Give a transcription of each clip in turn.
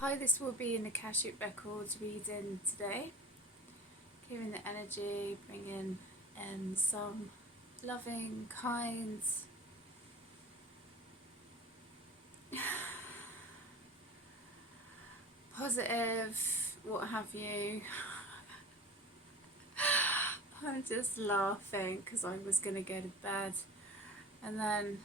Hi, this will be an Akashic Records reading today. Clearing the energy, bringing in some loving, kind, positive, what have you. I'm just laughing because I was going to go to bed and then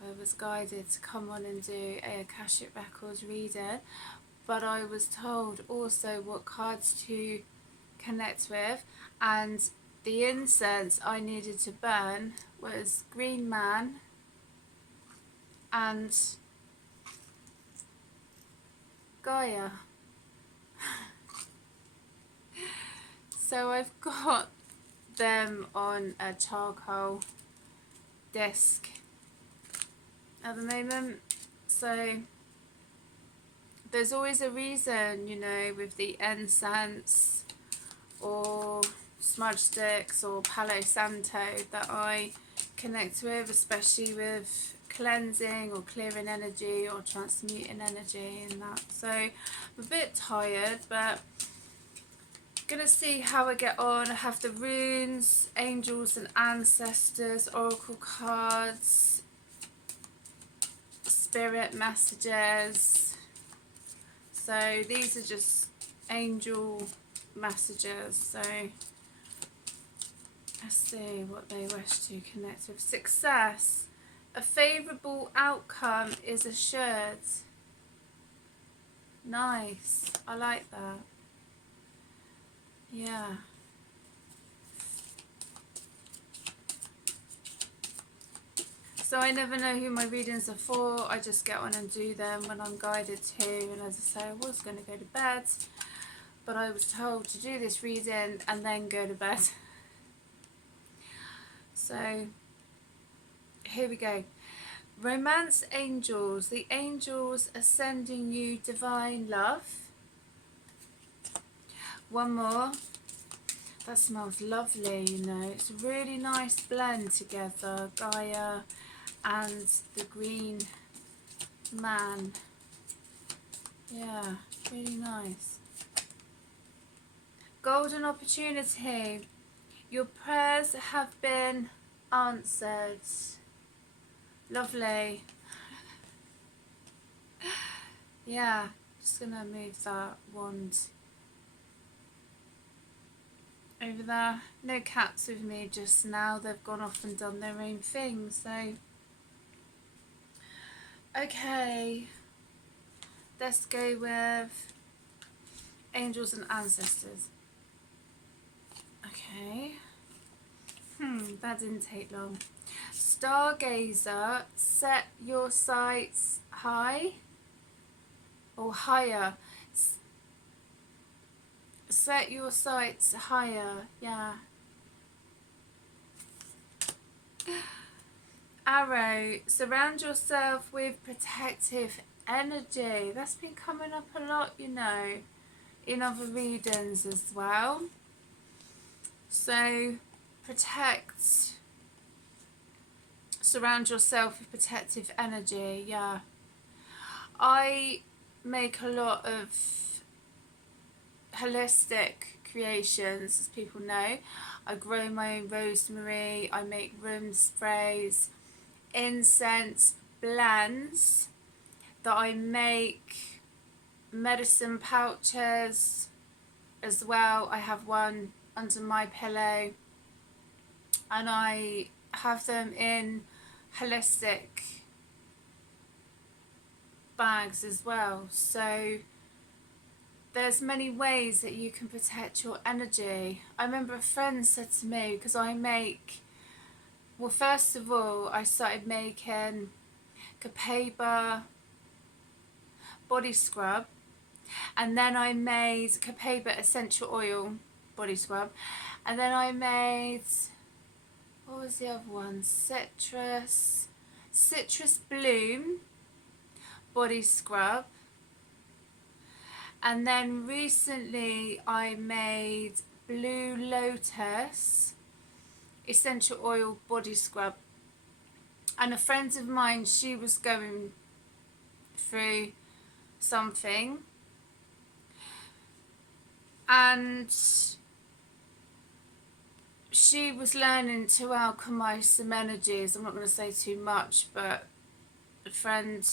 I was guided to come on and do a Akashic Records reading, but I was told also what cards to connect with, and the incense I needed to burn was Green Man and Gaia. So I've got them on a charcoal disc at the moment. So there's always a reason, you know, with the incense or smudge sticks or Palo Santo that I connect with, especially with cleansing or clearing energy or transmuting energy and that. So I'm a bit tired, but gonna see how I get on. I have the runes, angels and ancestors, oracle cards, spirit messages. So these are just angel messages. So let's see what they wish to connect with. Success. A favourable outcome is assured. Nice. I like that. Yeah. So I never know who my readings are for. I just get on and do them when I'm guided to. And as I say, I was going to go to bed, but I was told to do this reading and then go to bed. So here we go. Romance angels. The angels are sending you divine love. One more. That smells lovely, you know. It's a really nice blend together. Gaia and the Green Man. Yeah, really nice. Golden opportunity. Your prayers have been answered. Lovely. Yeah, just gonna move that wand over there. No cats with me just now. They've gone off and done their own thing. So, okay, let's go with angels and ancestors. Okay. That didn't take long. Stargazer, set your sights high or higher. Set your sights higher, yeah. Arrow, surround yourself with protective energy. That's been coming up a lot, you know, in other readings as well. So, protect, surround yourself with protective energy, yeah. I make a lot of holistic creations, as people know. I grow my own rosemary, I make room sprays, incense blends that I make, medicine pouches as well. I have one under my pillow and I have them in holistic bags as well. So there's many ways that you can protect your energy. I remember a friend said to me, because I make, well, first of all I started making Copaiba body scrub, and then I made Copaiba essential oil body scrub, and then I made, what was the other one, citrus bloom body scrub, and then recently I made Blue Lotus essential oil body scrub. And a friend of mine, she was going through something, and she was learning to alchemize some energies. I'm not going to say too much, but a friend,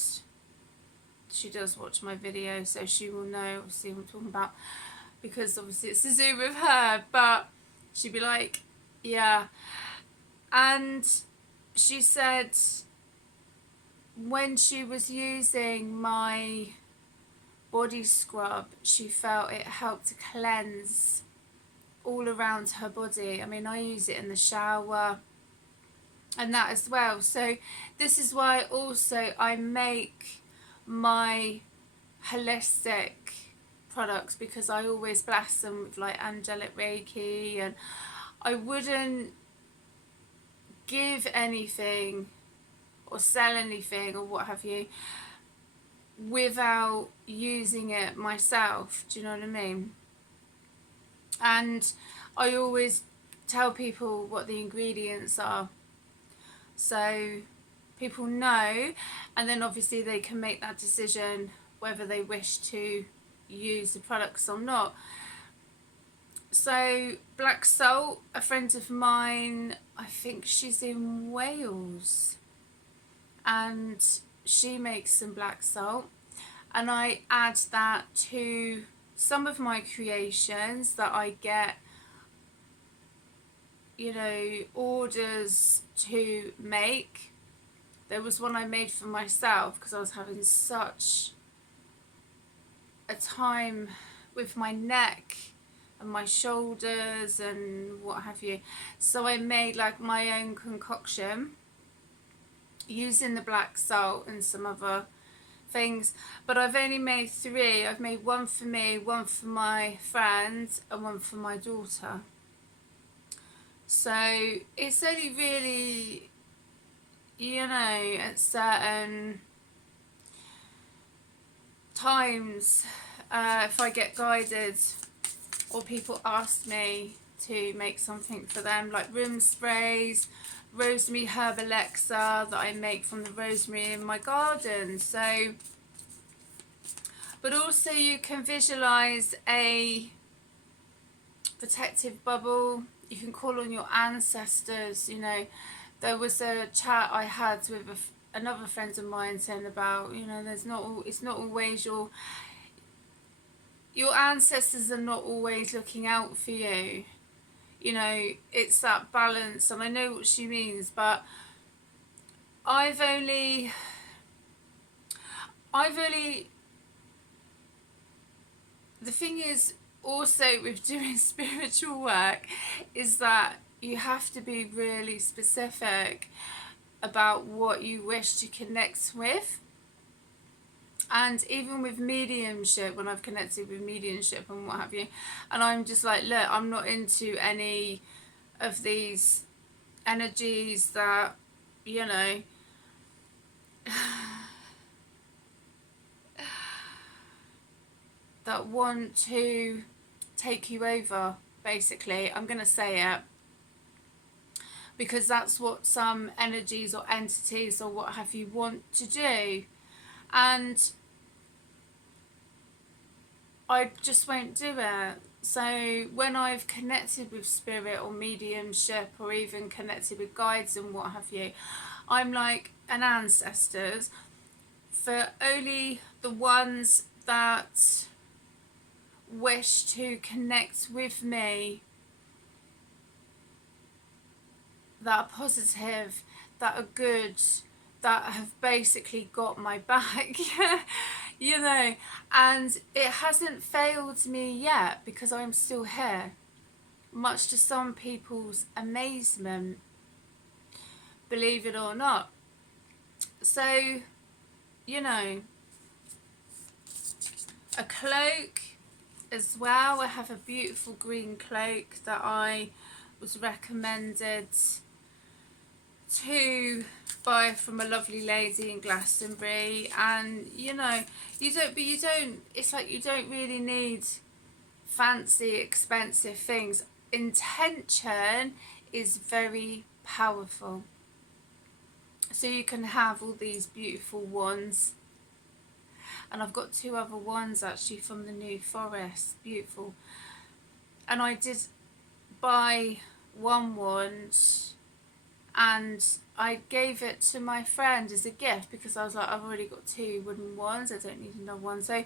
she does watch my video, so she will know obviously what I'm talking about, because obviously it's to do with her. But she'd be like, yeah. And she said when she was using my body scrub, she felt it helped to cleanse all around her body. I mean, I use it in the shower and that as well. So this is why also I make my holistic products, because I always bless them with like angelic Reiki, and I wouldn't give anything or sell anything or what have you without using it myself. Do you know what I mean? And I always tell people what the ingredients are, so people know, and then obviously they can make that decision whether they wish to use the products or not. So black salt, a friend of mine, I think she's in Wales, and she makes some black salt, and I add that to some of my creations that I get, you know, orders to make. There was one I made for myself because I was having such a time with my neck and my shoulders and what have you. So I made like my own concoction using the black salt and some other things, but I've only made 3. I've made one for me, one for my friend, and one for my daughter. So it's only really, you know, at certain times, if I get guided or people ask me to make something for them, like room sprays, rosemary herb elixir that I make from the rosemary in my garden. So, but also you can visualize a protective bubble. You can call on your ancestors. You know, there was a chat I had with another friend of mine saying about, you know, it's not always your ancestors are not always looking out for you. You know, it's that balance, and I know what she means, but I've only the thing is also with doing spiritual work is that you have to be really specific about what you wish to connect with. And even with mediumship, when I've connected with mediumship and what have you, and I'm just like, look, I'm not into any of these energies that, you know, that want to take you over, basically. I'm going to say it, because that's what some energies or entities or what have you want to do. And I just won't do it. So when I've connected with spirit or mediumship, or even connected with guides and what have you, I'm like an ancestors for only the ones that wish to connect with me, that are positive, that are good, that have basically got my back. You know, and it hasn't failed me yet, because I'm still here, much to some people's amazement, believe it or not. So, you know, a cloak as well. I have a beautiful green cloak that I was recommended to buy from a lovely lady in Glastonbury. And you know, it's like you don't really need fancy expensive things. Intention is very powerful. So you can have all these beautiful ones, And I've got 2 other ones actually from the New Forest, beautiful. And I did buy one wand and I gave it to my friend as a gift because I was like, I've already got 2 wooden wands, I don't need another one. So,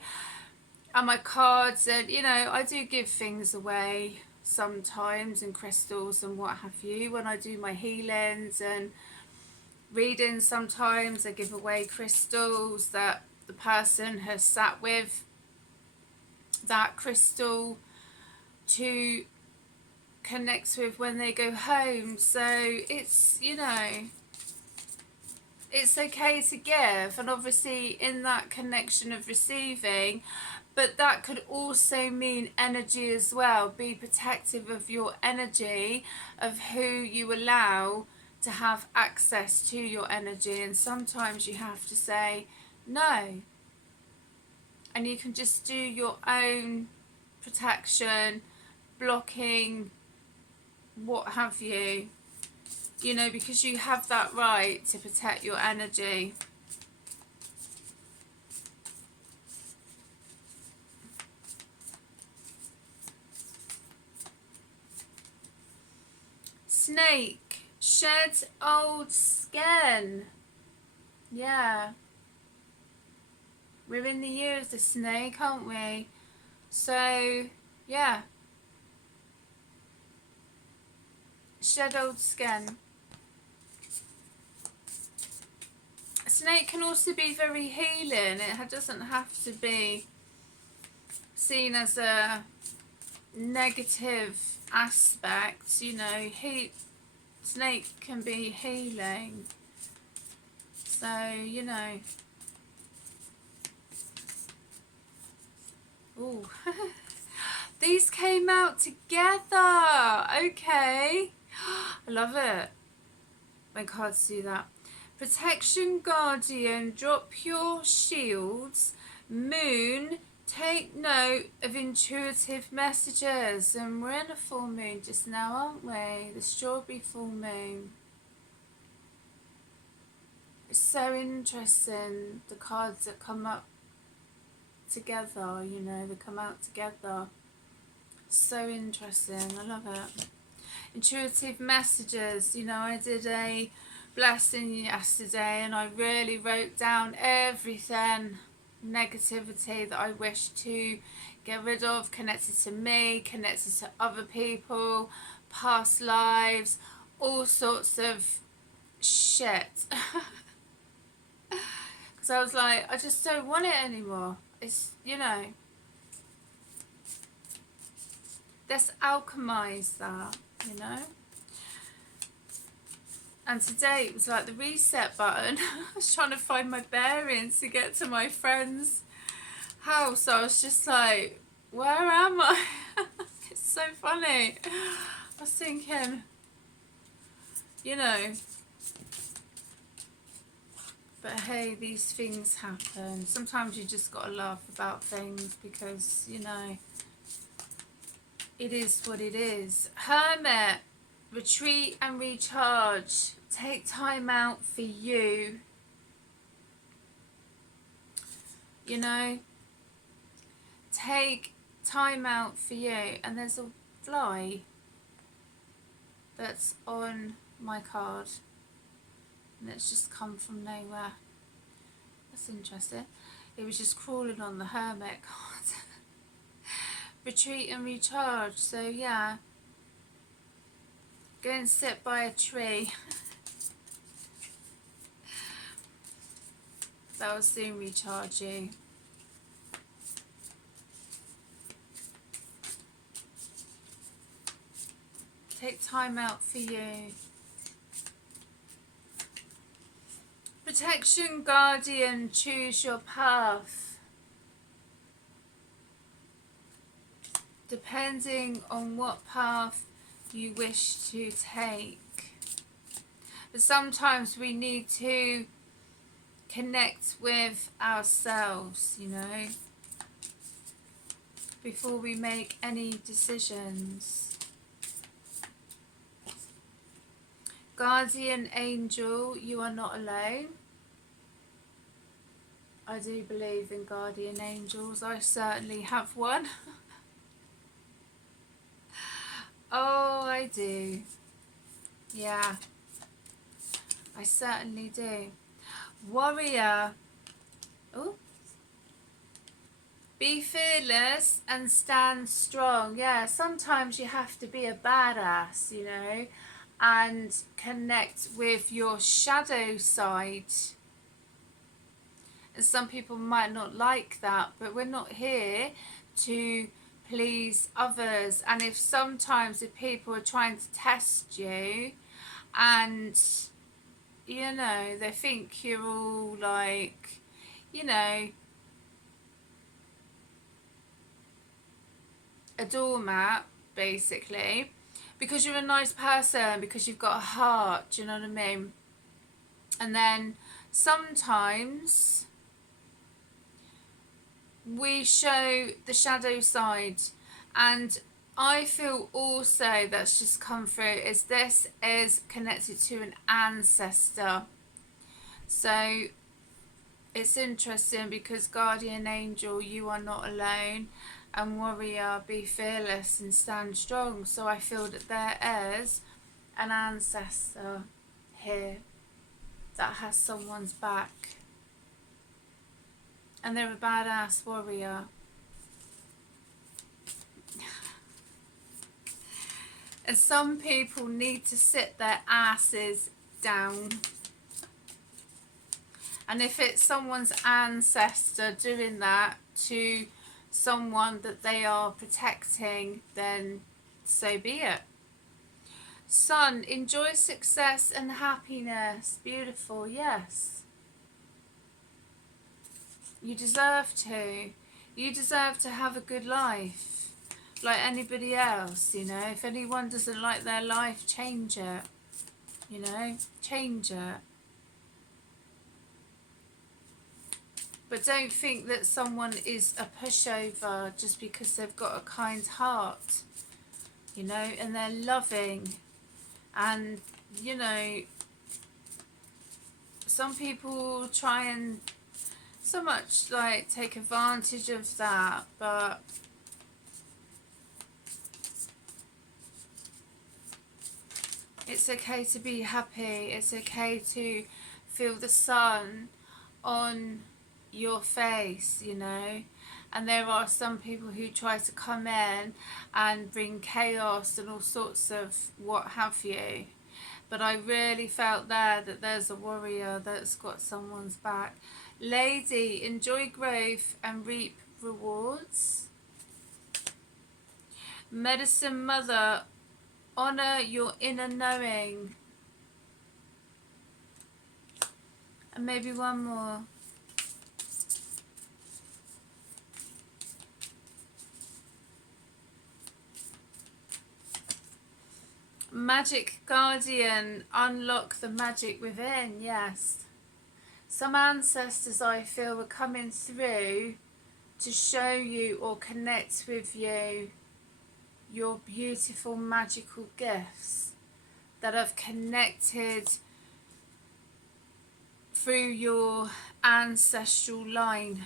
and my cards, and you know, I do give things away sometimes, and crystals and what have you, when I do my healings and readings. Sometimes I give away crystals that the person has sat with that crystal to connect with when they go home. So it's, you know, it's okay to give, and obviously in that connection of receiving, but that could also mean energy as well. Be protective of your energy, of who you allow to have access to your energy. And sometimes you have to say no, and you can just do your own protection, blocking, what have you, you know, because you have that right to protect your energy. Snake, shed old skin. Yeah. We're in the year of the snake, aren't we? So, yeah. Shed old skin. A snake can also be very healing. It doesn't have to be seen as a negative aspect, you know. Snake can be healing, so you know. Ooh. These came out together. Okay. I love it when cards do that. Protection Guardian, drop your shields. Moon, take note of intuitive messages. And we're in a full moon just now, aren't we? The strawberry full moon. It's so interesting, the cards that come up together, you know, they come out together. So interesting, I love it. Intuitive messages, you know, I did a blessing yesterday and I really wrote down everything, negativity that I wish to get rid of, connected to me, connected to other people, past lives, all sorts of shit. Because I was like, I just don't want it anymore. It's, you know, let's alchemize that, you know. And today it was like the reset button. I was trying to find my bearings to get to my friend's house. I was just like, where am I? It's so funny. I was thinking, you know, but hey, these things happen. Sometimes you just gotta laugh about things because, you know, it is what it is. Hermit, retreat and recharge. Take time out for you. You know, take time out for you. And there's a fly that's on my card. And it's just come from nowhere. That's interesting. It was just crawling on the Hermit card. Retreat and recharge. So yeah, go and sit by a tree. That will soon recharge you. Take time out for you. Protection Guardian, choose your path. Depending on what path you wish to take. But sometimes we need to connect with ourselves, you know, before we make any decisions. Guardian angel, you are not alone. I do believe in guardian angels. I certainly have one. Oh, I do. Yeah, I certainly do. Warrior. Oh. Be fearless and stand strong. Yeah, sometimes you have to be a badass, you know, and connect with your shadow side. And some people might not like that, but we're not here to please others. And if sometimes if people are trying to test you and, you know, they think you're all like, you know, a doormat, basically, because you're a nice person, because you've got a heart, do you know what I mean? And then sometimes we show the shadow side, and I feel also that's just come through is this is connected to an ancestor. So it's interesting because guardian angel, you are not alone, and warrior, be fearless and stand strong. So I feel that there is an ancestor here that has someone's back, and they're a badass warrior. And some people need to sit their asses down. And if it's someone's ancestor doing that to someone that they are protecting, then so be it. Sun, enjoy success and happiness. Beautiful, yes. You deserve to. You deserve to have a good life, like anybody else, you know. If anyone doesn't like their life, change it, you know, change it. But don't think that someone is a pushover just because they've got a kind heart, you know, and they're loving. And, you know, some people try and so much like take advantage of that, but it's okay to be happy. It's okay to feel the sun on your face, you know. And there are some people who try to come in and bring chaos and all sorts of what have you. But I really felt there that there's a warrior that's got someone's back. Lady, enjoy growth and reap rewards. Medicine mother, honor your inner knowing. And maybe one more. Magic guardian, unlock the magic within. Yes. Some ancestors, I feel, are coming through to show you or connect with you your beautiful magical gifts that have connected through your ancestral line.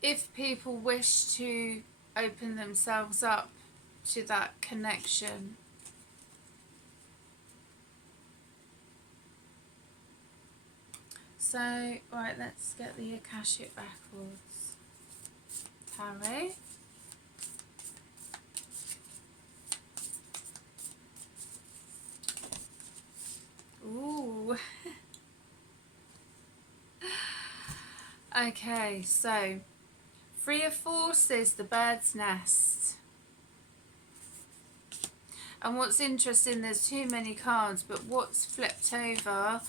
If people wish to open themselves up to that connection. So, right, let's get the Akashic records. Tarot. Ooh. Okay, so 3 of Forces, the bird's nest. And what's interesting, there's too many cards, but what's flipped over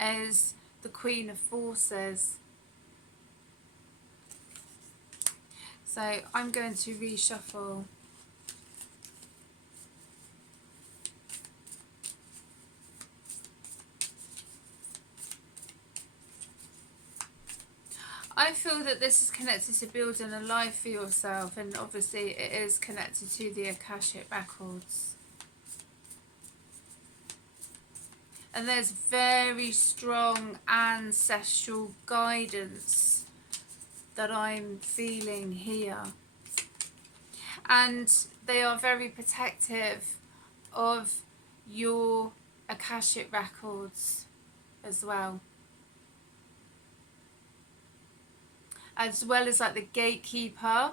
is the Queen of Forces. So I'm going to reshuffle. I feel that this is connected to building a life for yourself, and obviously it is connected to the Akashic records. And there's very strong ancestral guidance that I'm feeling here. And they are very protective of your Akashic records as well. As well as like the gatekeeper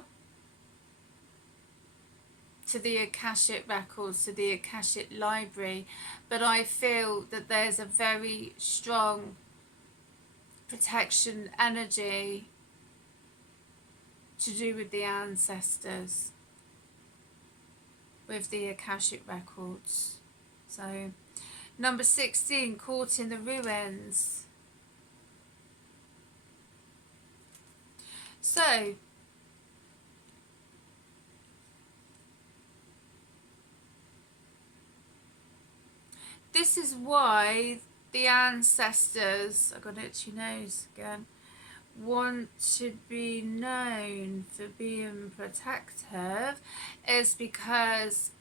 to the Akashic records, to the Akashic library. But I feel that there's a very strong protection energy to do with the ancestors, with the Akashic records. So number 16, caught in the ruins. So this is why the ancestors, I've got an itchy nose again, want to be known for being protective, is because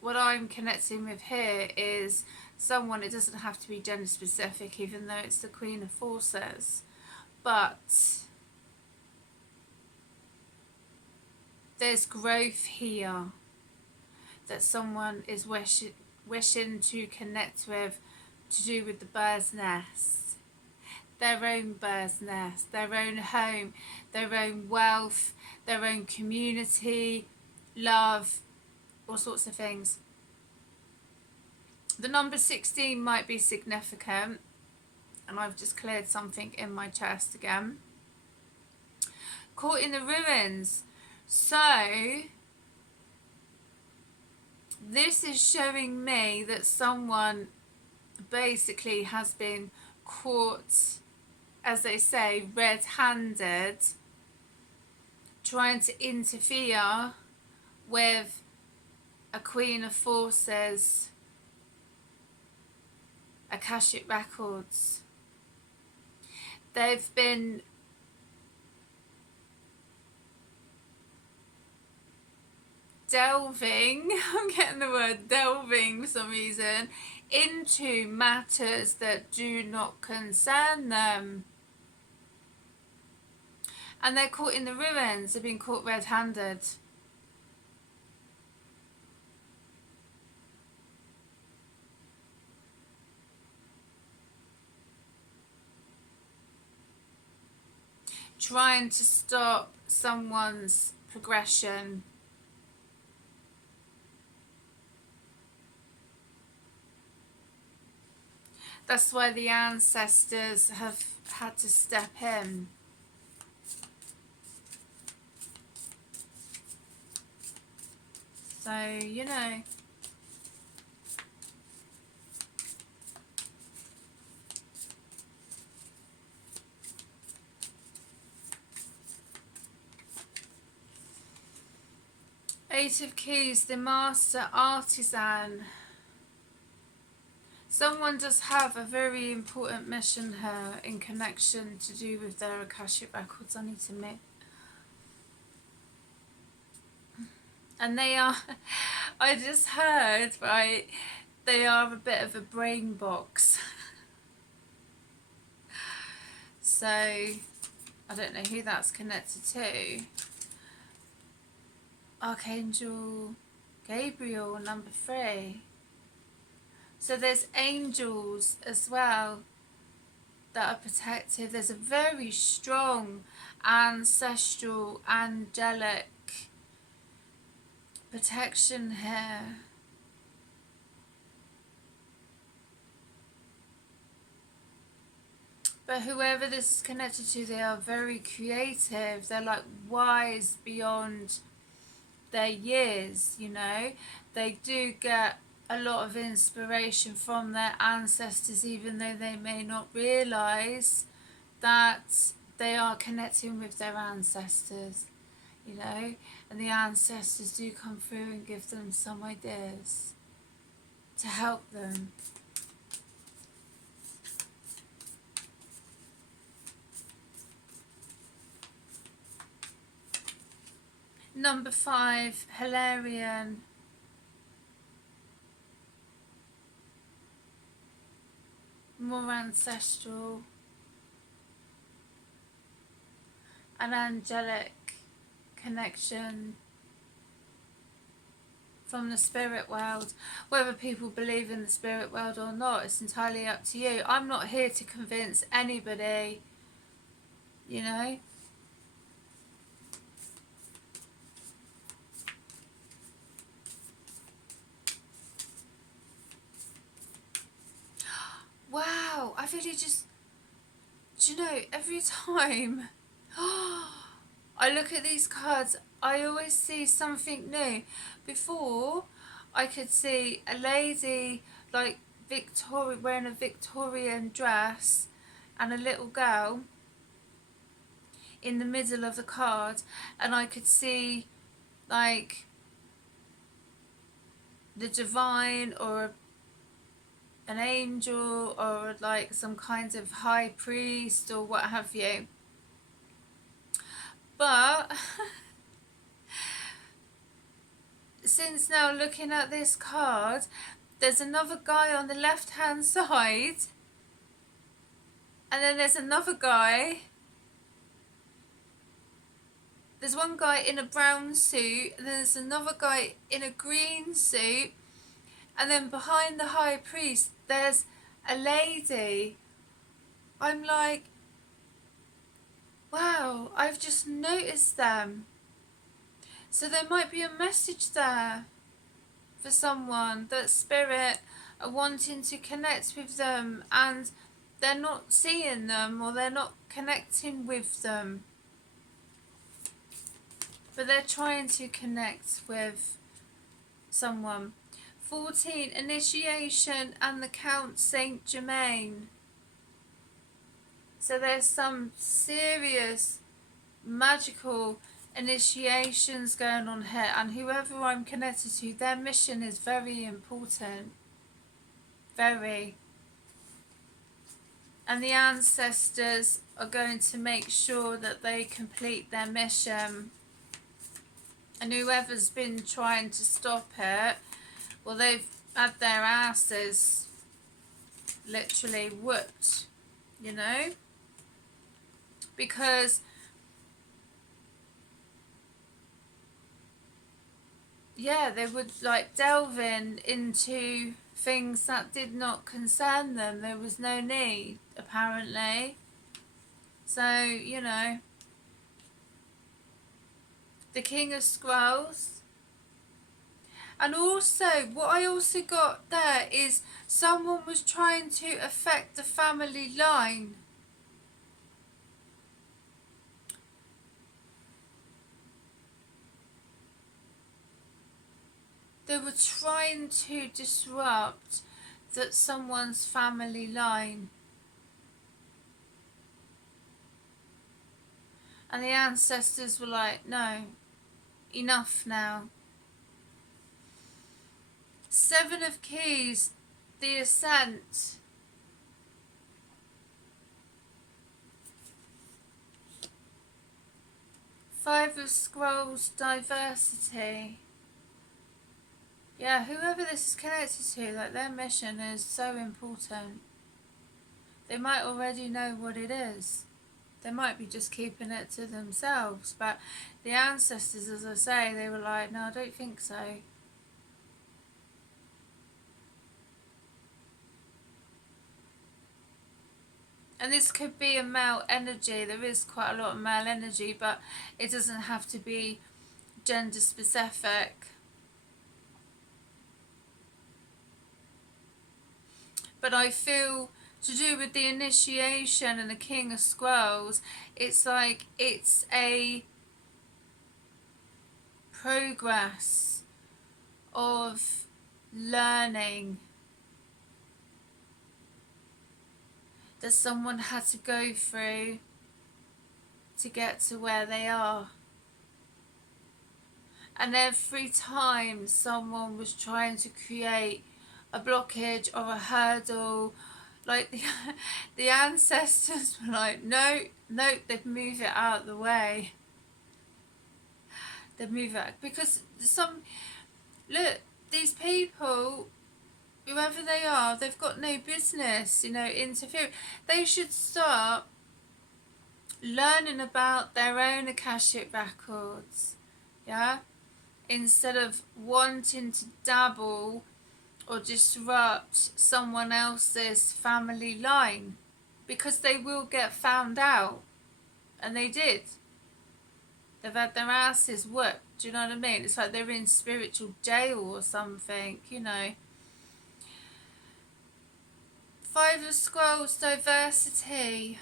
what I'm connecting with here is someone, it doesn't have to be gender specific, even though it's the Queen of Forces, but there's growth here that someone is wishing to connect with, to do with the bird's nest, their own bird's nest, their own home, their own wealth, their own community, love, all sorts of things. The number 16 might be significant, and I've just cleared something in my chest again. Caught in the ruins. So this is showing me that someone basically has been caught, as they say, red-handed, trying to interfere with a Queen of Forces Akashic records. They've been delving, I'm getting the word delving for some reason, into matters that do not concern them. And they're caught in the ruins, they've been caught red-handed. Trying to stop someone's progression. That's why the ancestors have had to step in. So, you know. Eight of Keys, the Master Artisan. Someone does have a very important mission here in connection to do with their Akashic records, I need to admit. And they are, I just heard, right, they are a bit of a brain box. So, I don't know who that's connected to. Archangel Gabriel, number 3. So there's angels as well that are protective. There's a very strong ancestral, angelic protection here. But whoever this is connected to, they are very creative. They're like wise beyond their years, you know. They do get a lot of inspiration from their ancestors, even though they may not realise that they are connecting with their ancestors, you know. And the ancestors do come through and give them some ideas to help them. Number 5, Hilarion. more ancestral and angelic connection from the spirit world. Whether people believe in the spirit world or not, it's entirely up to you. I'm not here to convince anybody, you know. Wow, I really just, do you know, every time I look at these cards, I always see something new. Before, I could see a lady like wearing a Victorian dress and a little girl in the middle of the card, and I could see like the divine or an angel or like some kind of high priest or what have you. But since now looking at this card, there's another guy on the left hand side, and then there's another guy. There's one guy in a brown suit, and there's another guy in a green suit, and then behind the high priest there's a lady. I'm like, wow, I've just noticed them. So there might be a message there for someone that spirit are wanting to connect with them, and they're not seeing them or they're not connecting with them, but they're trying to connect with someone. 14, initiation and the Count Saint Germain. So there's some serious magical initiations going on here, and whoever I'm connected to, their mission is very important. Very. And the ancestors are going to make sure that they complete their mission. And whoever's been trying to stop it, well, they've had their asses literally whooped, you know? Because, yeah, they would like delve into things that did not concern them. There was no need, apparently. So, you know, the King of Scrolls. And also, what I also got there is someone was trying to affect the family line. They were trying to disrupt someone's family line. And the ancestors were like, no, enough now. 7 of Keys, the Ascent. Five of Scrolls, diversity. Yeah, whoever this is connected to, like, their mission is so important. They might already know what it is. They might be just keeping it to themselves. But the ancestors, as I say, they were like, no, I don't think so. And this could be a male energy. There is quite a lot of male energy, but it doesn't have to be gender specific. But I feel, to do with the initiation and the King of Scrolls, it's like it's a progress of learning that someone had to go through to get to where they are. And every time someone was trying to create a blockage or a hurdle, like the ancestors were like, no, they'd move it out of the way. They'd move it, because look, these people whoever they are, they've got no business, interfering. They should start learning about their own Akashic records, yeah? Instead of wanting to dabble or disrupt someone else's family line, because they will get found out, and they did. They've had their asses whooped, do you know what I mean? It's like they're in spiritual jail or something, Five of Scrolls, diversity.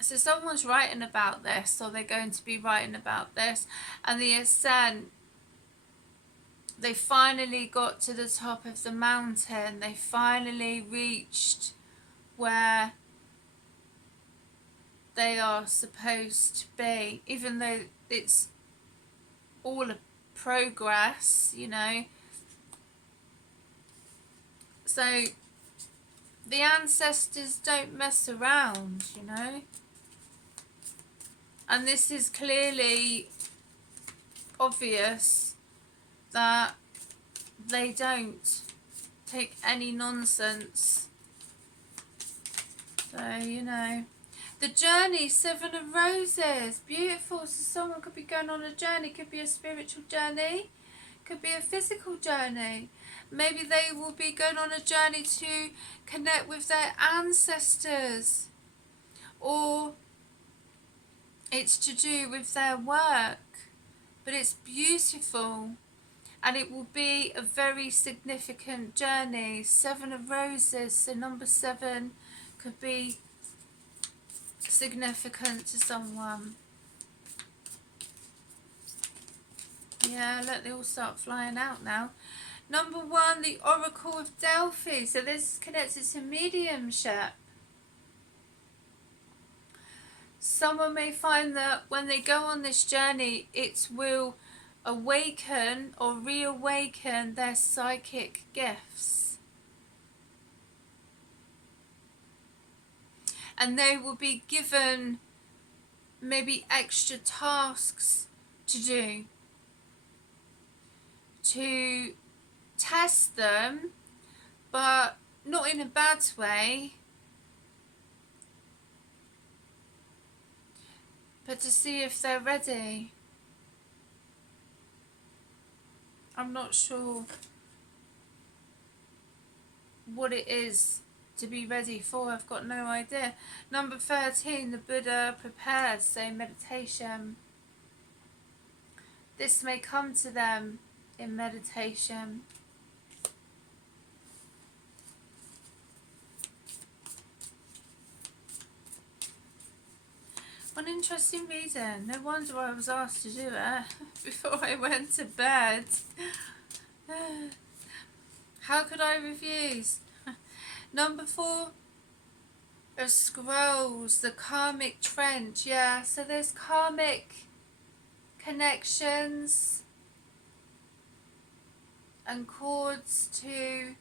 So someone's writing about this, or they're going to be writing about this, and the ascent, they finally got to the top of the mountain. They finally reached where they are supposed to be, even though it's all a progress, So the ancestors don't mess around, And this is clearly obvious that they don't take any nonsense. So, The journey, 7 of Roses. Beautiful. So someone could be going on a journey. Could be a spiritual journey. Could be a physical journey. Maybe they will be going on a journey to connect with their ancestors. Or it's to do with their work. But it's beautiful. And it will be a very significant journey. 7 of Roses. So number 7 could be significant to someone. Yeah, look, they all start flying out now. Number 1, the Oracle of Delphi. So this is connected to mediumship. Someone may find that when they go on this journey, it will awaken or reawaken their psychic gifts. And they will be given maybe extra tasks to do, to test them, but not in a bad way, but to see if they're ready. I'm not sure what it is to be ready for. I've got no idea. Number 13, the Buddha prepares, so meditation. This may come to them in meditation. An interesting reading. No wonder I was asked to do it before I went to bed. How could I refuse? Number 4 of Scrolls, the karmic trench. Yeah, so there's karmic connections and cords to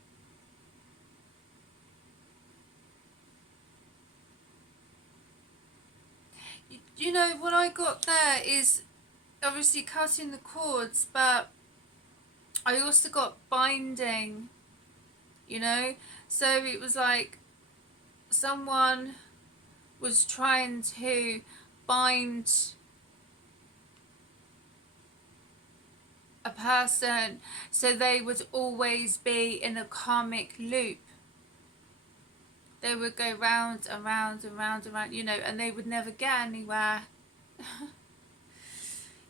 what I got there is obviously cutting the cords, but I also got binding, so it was like someone was trying to bind a person so they would always be in a karmic loop. They would go round and round and round and round, and they would never get anywhere.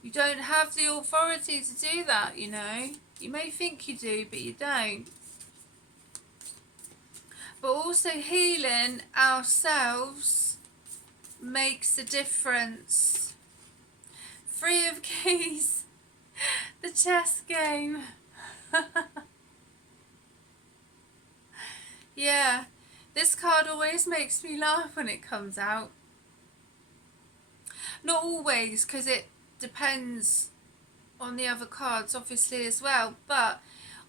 You don't have the authority to do that, You may think you do, but you don't. But also healing ourselves makes a difference. 3 of Keys, the chess game. Yeah, this card always makes me laugh when it comes out. Not always, because it depends on the other cards obviously as well, but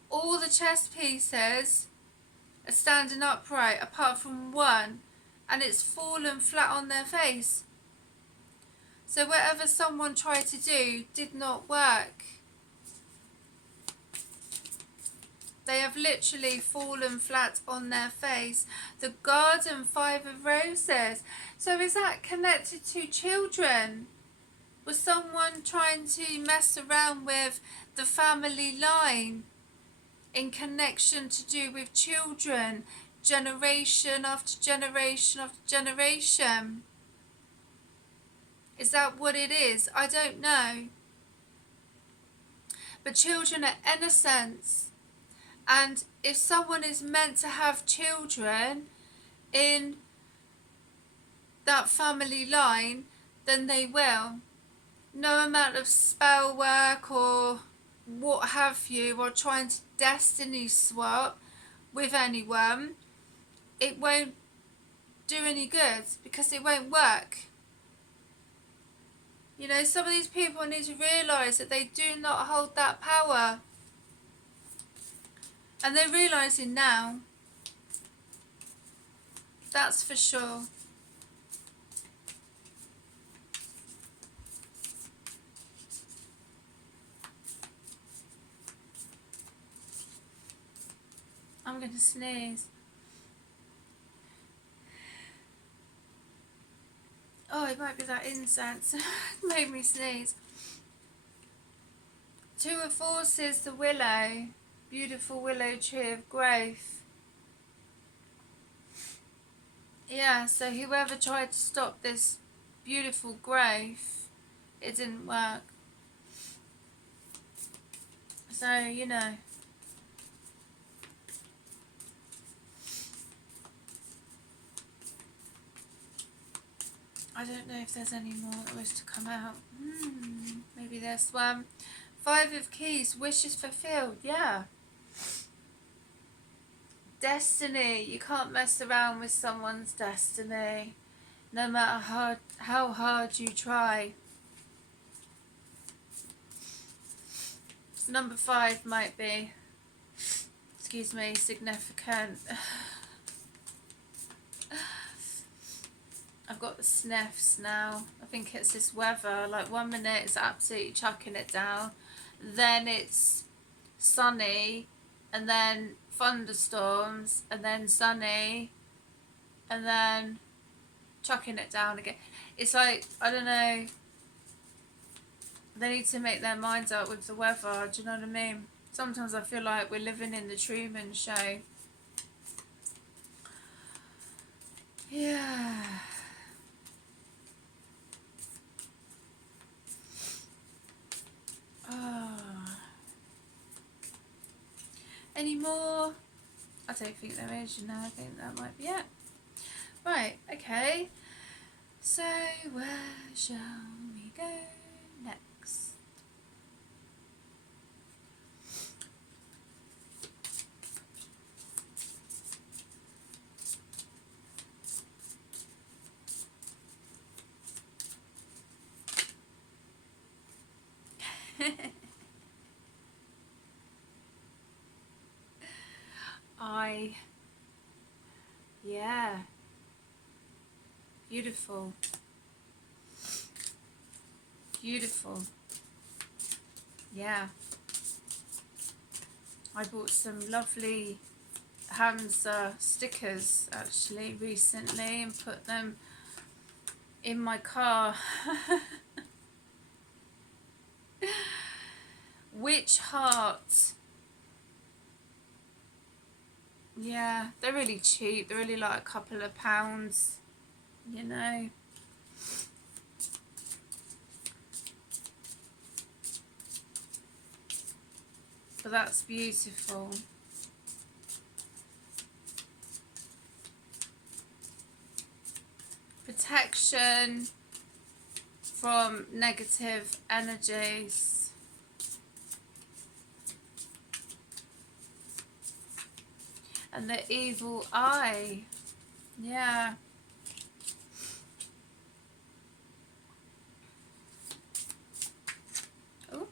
all the chess pieces are standing upright apart from one, and it's fallen flat on their face. So whatever someone tried to do did not work. They have literally fallen flat on their face. The garden 5 of roses. So is that connected to children? Was someone trying to mess around with the family line in connection to do with children, generation after generation after generation? Is that what it is? I don't know. But children are innocence. And if someone is meant to have children in that family line, then they will. No amount of spell work or what have you, or trying to destiny swap with anyone, it won't do any good because it won't work. You know, some of these people need to realise that they do not hold that power. And they're realising now. That's for sure. I'm going to sneeze. Oh, it might be that incense. It made me sneeze. 2 of Forces, the willow. Beautiful willow tree of growth. Yeah, so whoever tried to stop this beautiful growth, it didn't work. So, you know. I don't know if there's any more that was to come out. Maybe this one. 5 of Keys, wishes fulfilled. Yeah. Destiny. You can't mess around with someone's destiny, no matter how hard you try. Number 5 might be, excuse me, significant. I've got the sniffs now. I think it's this weather. Like 1 minute it's absolutely chucking it down, then it's sunny, and then thunderstorms, and then sunny, and then chucking it down again. It's like, I don't know, they need to make their minds up with the weather. Do you know what I mean? Sometimes I feel like we're living in the Truman Show. Yeah. Oh. Any more? I don't think there is, you know. I think that might be it. Right, okay. So where shall we go next? Yeah. Beautiful. Beautiful. Yeah. I bought some lovely Hamza stickers actually recently and put them in my car. Witch heart. Yeah, they're really cheap. They're really like a couple of pounds, you know. But that's beautiful. Protection from negative energies. And the evil eye. Yeah. Oh.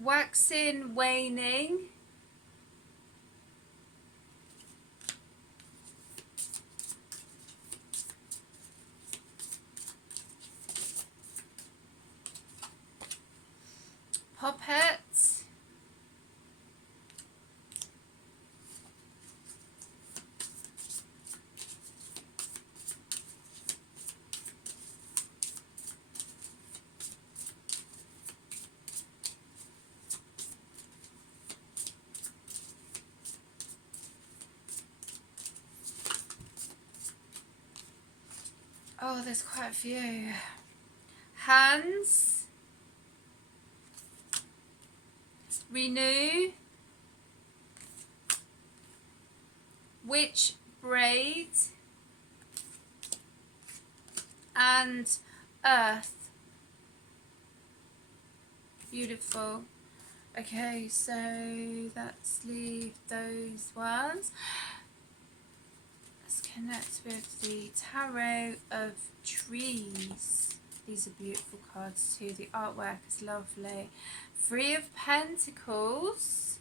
Waxing, waning. Puppet. Oh, there's quite a few. Hands, renew, witch braid, and earth. Beautiful. Okay, so let's leave those ones. Let's connect with the Tarot of Trees. These are beautiful cards too. The artwork is lovely. Three of Pentacles.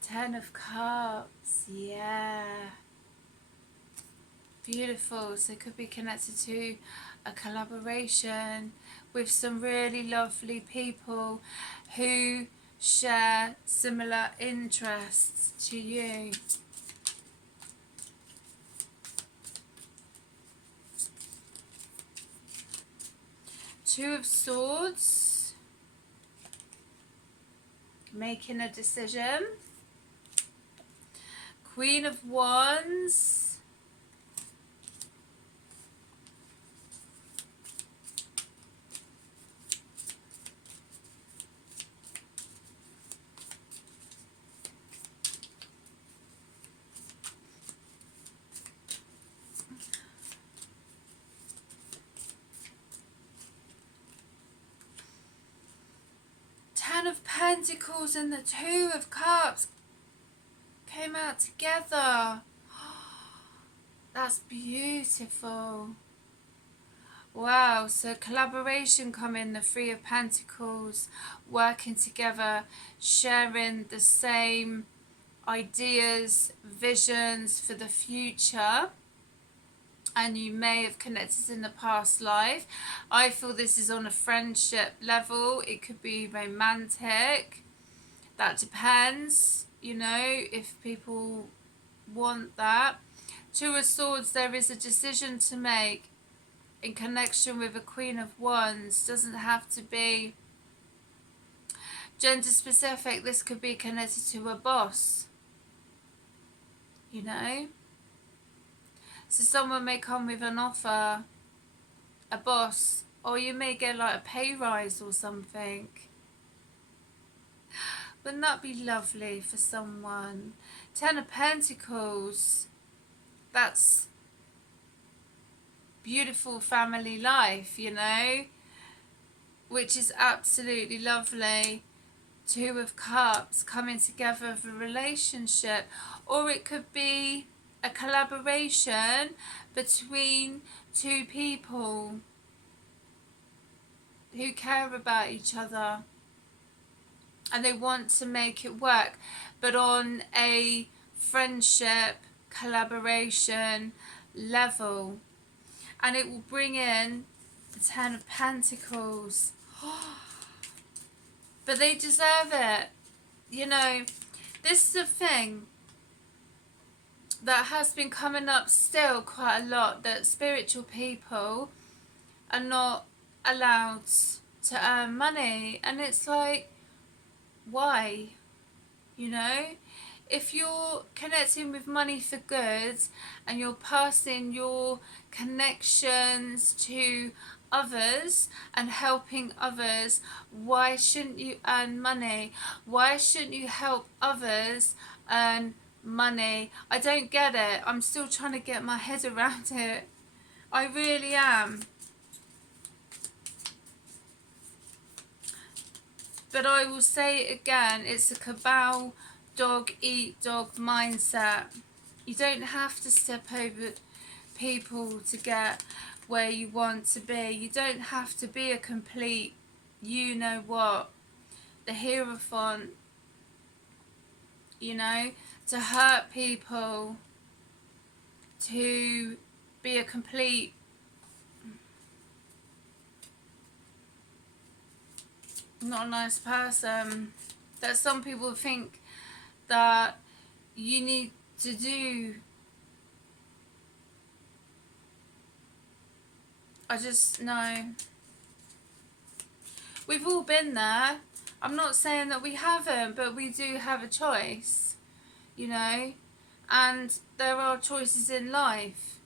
Ten of Cups. Yeah. Beautiful. So it could be connected to a collaboration with some really lovely people who share similar interests to you. Two of Swords, making a decision. Queen of Wands, Ten of Pentacles and the Two of Cups came out together. That's beautiful. Wow, so collaboration coming, the Three of Pentacles, working together, sharing the same ideas, visions for the future. And you may have connected in the past life. I feel this is on a friendship level. It could be romantic. That depends, you know, if people want that. Two of Swords, there is a decision to make in connection with a Queen of Wands. Doesn't have to be gender specific. This could be connected to a boss, you know. So someone may come with an offer, a boss, or you may get like a pay rise or something. Wouldn't that be lovely for someone? Ten of Pentacles, that's beautiful family life, you know, which is absolutely lovely. Two of Cups, coming together of a relationship, or it could be a collaboration between two people who care about each other and they want to make it work, but on a friendship collaboration level. And it will bring in the Ten of Pentacles. But they deserve it. You know, this is a thing that has been coming up still quite a lot, that spiritual people are not allowed to earn money. And it's like, why? You know, if you're connecting with money for good and you're passing your connections to others and helping others, why shouldn't you earn money? Why shouldn't you help others earn money? I don't get it. I'm still trying to get my head around it. I really am. But I will say it again, it's a cabal, dog eat dog mindset. You don't have to step over people to get where you want to be. You don't have to be a complete, you know what, the Hierophant, you know, to hurt people, to be a complete not a nice person. That some people think that you need to do. I just know. We've all been there. I'm not saying that we haven't, but we do have a choice, you know. And there are choices in life,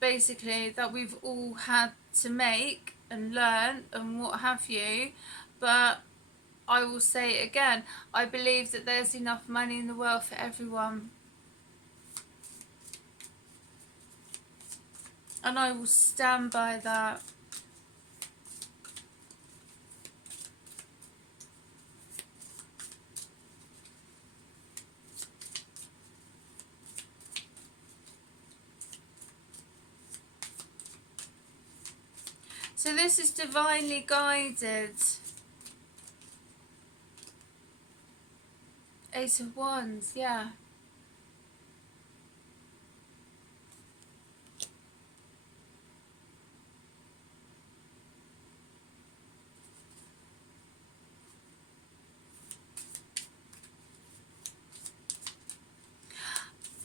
basically, that we've all had to make and learn and what have you. But I will say it again, I believe that there's enough money in the world for everyone. And I will stand by that. So this is divinely guided. Ace of Wands, yeah.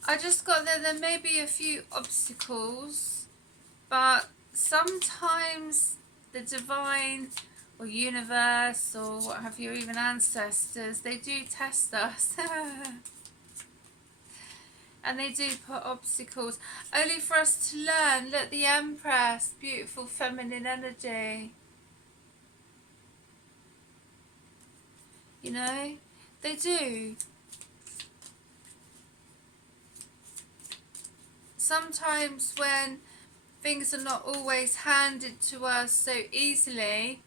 I just got there may be a few obstacles, but sometimes the divine or universe or what have you, even ancestors, they do test us. And they do put obstacles only for us to learn. Look, the Empress, beautiful feminine energy. You know, they do. Sometimes when things are not always handed to us so easily,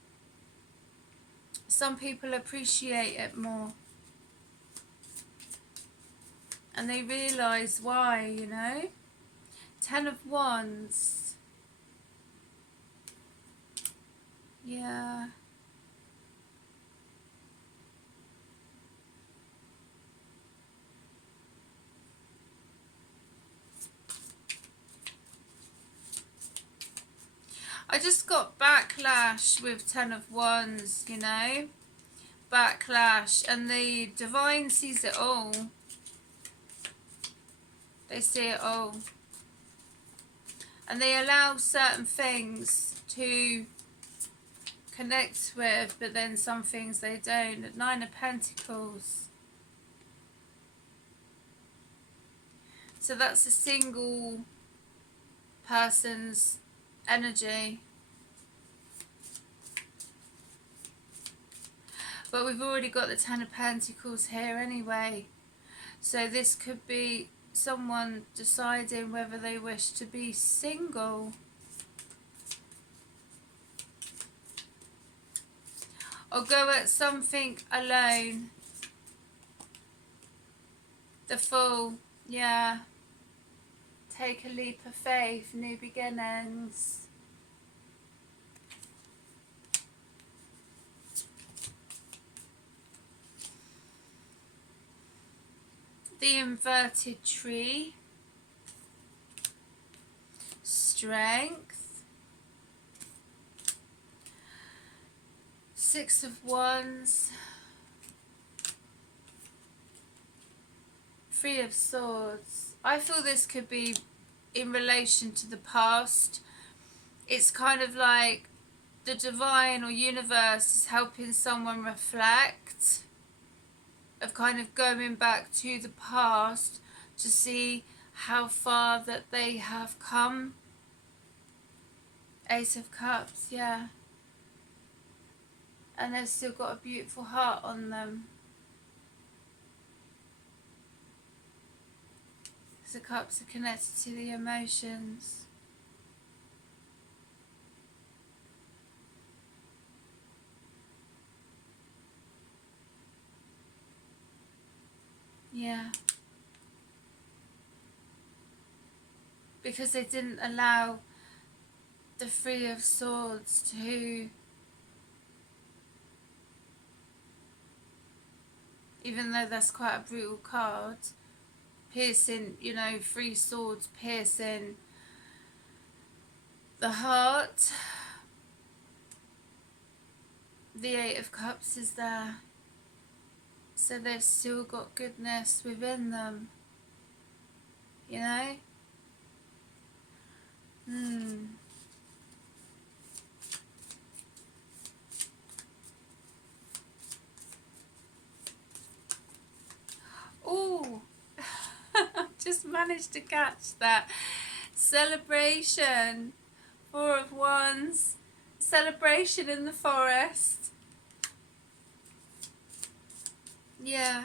some people appreciate it more. And they realise why, you know. 10 of Wands. Yeah. I just got backlash with 10 of Wands, you know. Backlash. And the divine sees it all. They see it all. And they allow certain things to connect with, but then some things they don't. At 9 of Pentacles. So that's a single person's energy. But we've already got the 10 of Pentacles here anyway. So this could be someone deciding whether they wish to be single or go at something alone. The Fool, yeah. Take a leap of faith, new beginnings. The Inverted Tree. Strength. 6 of Wands. 3 of Swords. I feel this could be in relation to the past. It's kind of like the divine or universe is helping someone reflect, of kind of going back to the past to see how far that they have come. Ace of Cups, yeah. And they've still got a beautiful heart on them. Because the cups are connected to the emotions. Yeah. Because they didn't allow the 3 of Swords to, even though that's quite a brutal card, piercing, you know, 3 swords piercing the heart. The 8 of Cups is there. So they've still got goodness within them. You know? Ooh. just managed to catch that. Celebration. Four of Wands. Celebration in the forest. Yeah.